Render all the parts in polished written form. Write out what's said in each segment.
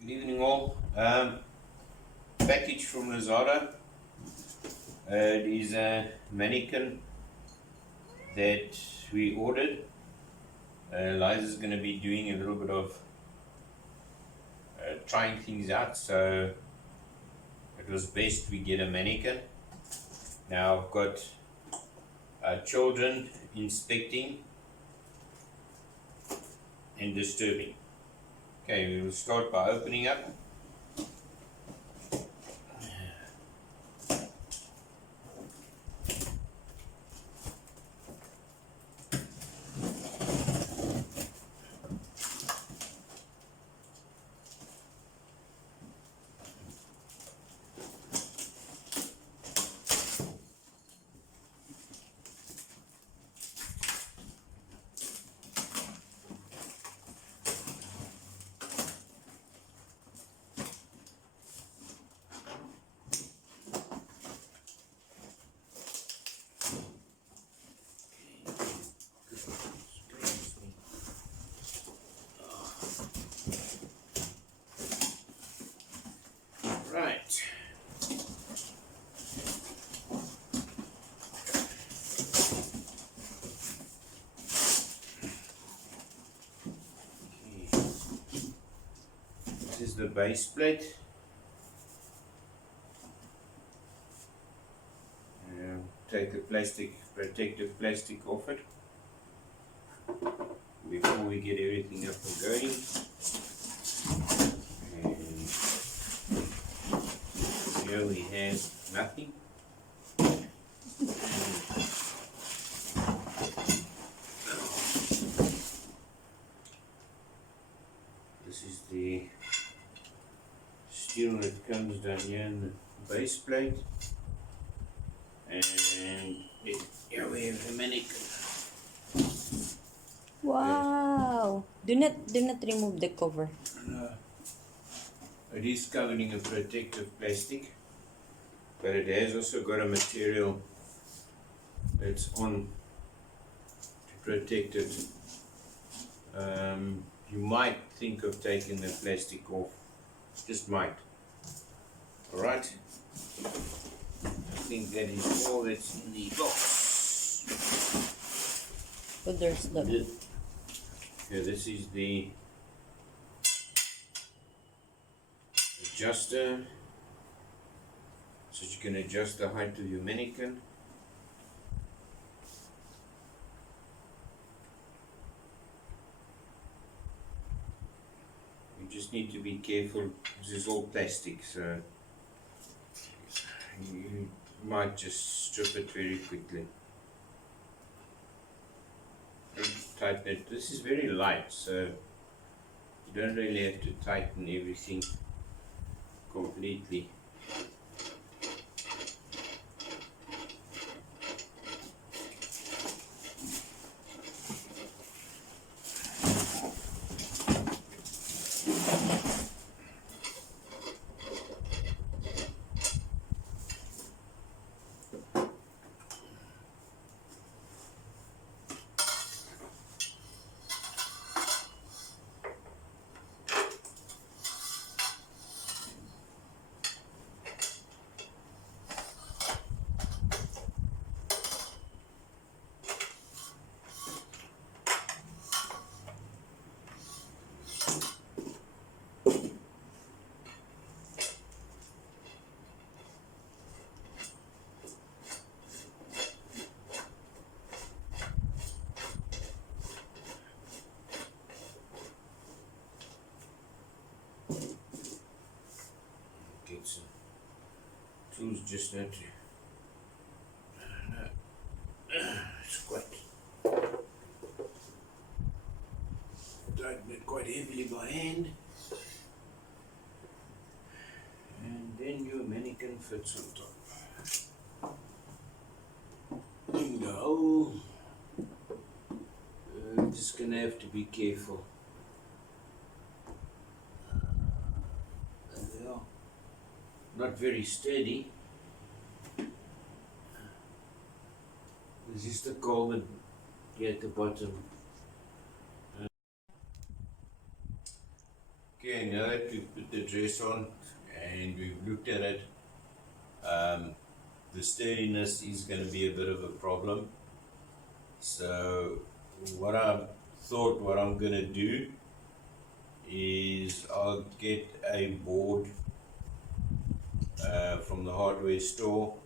Good evening all. Package from Lazada. It is a mannequin that we ordered. Liza's going to be doing a little bit of trying things out, so it was best we get a mannequin. Now I've got children inspecting and disturbing. Okay, we will start by opening up. Right. This is the base plate. Take the protective plastic off it before we get everything up and going. And here we have nothing. This is the steel that comes down here in the base plate. And here we have the mannequin. Wow! Do not remove the cover. It is covered in a protective plastic, but it has also got a material that's on to protect it. You might think of taking the plastic off, just might. Alright, I think that is all that's in the box. Oh, there's the... Yeah, this is the adjuster, so you can adjust the height of your mannequin. You just need to be careful. This is all plastic, so you might just strip it very quickly. Tighten it. This is very light, so you don't really have to tighten everything completely. Get some tools just now to it's quite tighten it quite heavily by hand, and then your mannequin fits on top. In the hole, just gonna have to be careful. There they are. Not very sturdy. There's just a culvert here at the bottom. Okay, now that we've put the dress on and we've looked at it, the sturdiness is going to be a bit of a problem. So what I'm going to do is I'll get a board from the hardware store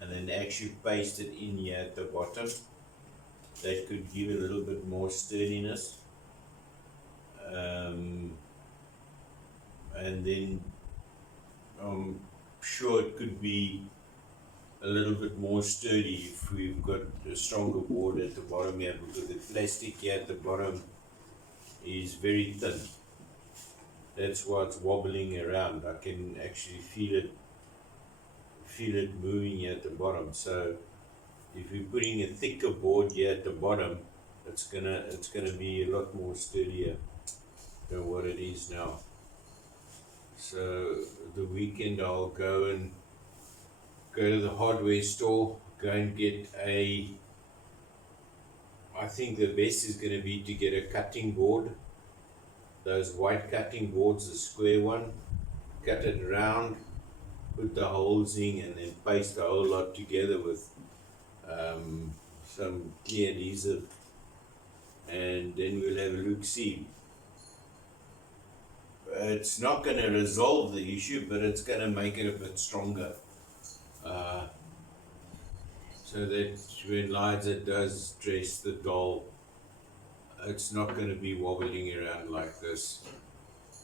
and then actually paste it in here at the bottom. That could give a little bit more sturdiness. And then I'm sure it could be a little bit more sturdy if we've got a stronger board at the bottom here, because the plastic here at the bottom is very thin. That's why it's wobbling around. I can actually feel it moving here at the bottom. So if we're putting a thicker board here at the bottom, it's gonna be a lot more sturdier than what it is now. So the weekend I'll go to the hardware store, go and get I think the best is going to be to get a cutting board, those white cutting boards, the square one, cut it round, put the holes in, and then paste the whole lot together with some clear adhesive, and then we'll have a look-see. It's not going to resolve the issue, but it's going to make it a bit stronger. So that when Liza does dress the doll, it's not going to be wobbling around like this.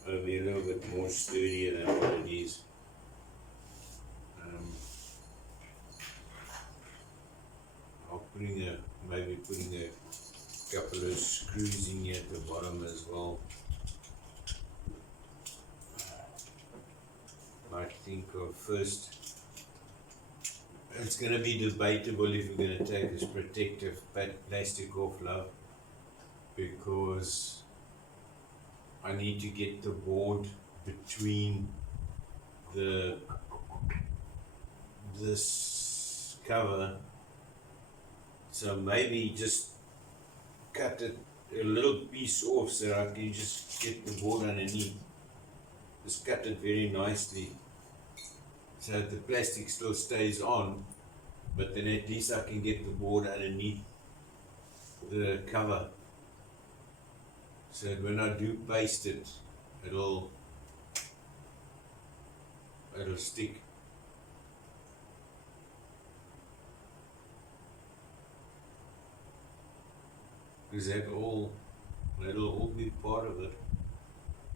It'll be a little bit more sturdier than what it is. I'll maybe putting a couple of screws in here at the bottom as well. Might think of first. It's going to be debatable if we're going to take this protective plastic off, love, because I need to get the board between this cover. So maybe just cut it a little piece off so I can just get the board underneath. Just cut it very nicely so that the plastic still stays on, but then at least I can get the board underneath the cover, so that when I do paste it, it'll stick. Because that'll all be part of it.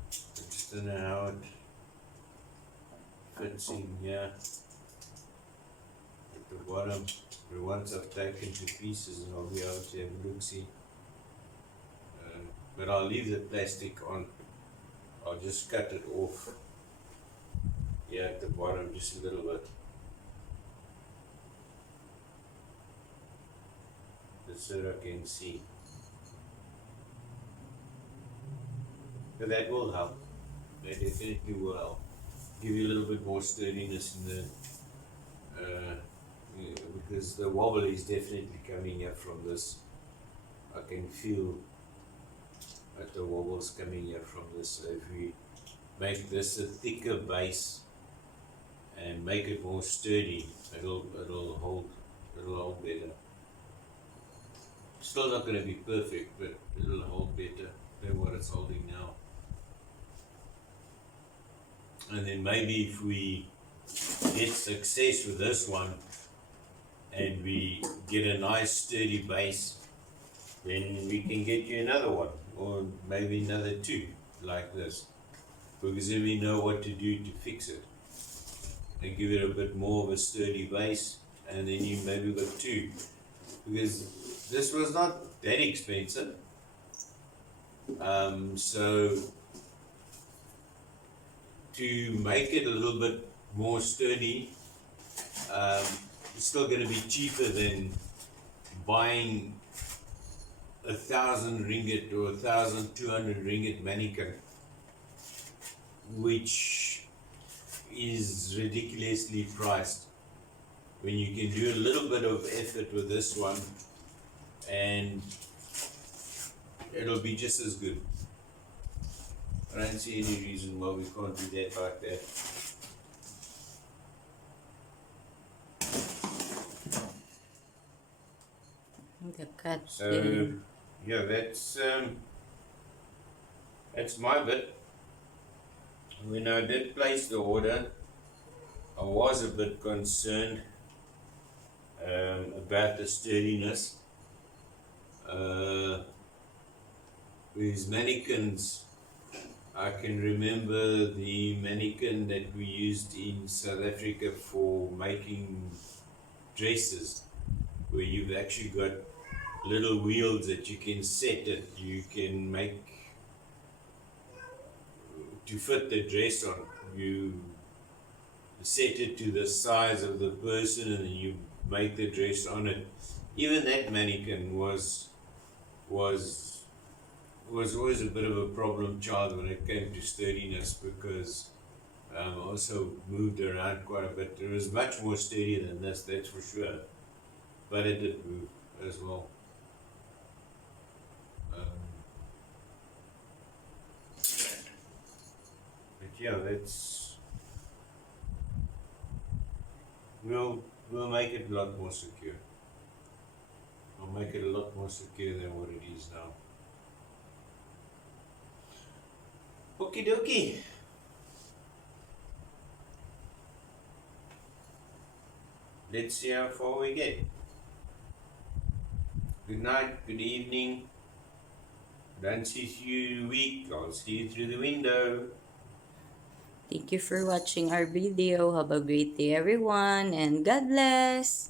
I just don't know how it fits in here at the bottom. But once I've taken to pieces, I'll be able to have a look-see. But I'll leave the plastic on. I'll just cut it off here at the bottom just a little bit, just so that I can see. But that will help. That definitely will help. Give you a little bit more sturdiness in the because the wobble is definitely coming up from this. I can feel that the wobble's coming here from this. So if we make this a thicker base and make it more sturdy, it'll hold better. Still not going to be perfect, but it'll hold better than what it's holding now. And then maybe if we get success with this one and we get a nice sturdy base, then we can get you another one, or maybe another two like this, because then we know what to do to fix it and give it a bit more of a sturdy base, and then you maybe got two, because this was not that expensive. So to make it a little bit more sturdy, it's still going to be cheaper than buying 1,000 ringgit or 1,200 ringgit Maniquin, which is ridiculously priced, when you can do a little bit of effort with this one and it'll be just as good. I don't see any reason why we can't do that like that. The cat. So yeah, that's my bit. When I did place the order, I was a bit concerned about the sturdiness. These mannequins, I can remember the mannequin that we used in South Africa for making dresses, where you've actually got little wheels that you can set it, you can make to fit the dress on. You set it to the size of the person and you make the dress on it. Even that mannequin was always a bit of a problem child when it came to sturdiness, because also moved around quite a bit. It was much more sturdy than this, that's for sure, but it did move as well. But yeah, we'll make it a lot more secure. We'll make it a lot more secure than what it is now. Okie dokie. Let's see how far we get. Good night, good evening. Don't see you in a week. I'll see you through the window. Thank you for watching our video. Have a great day, everyone, and God bless.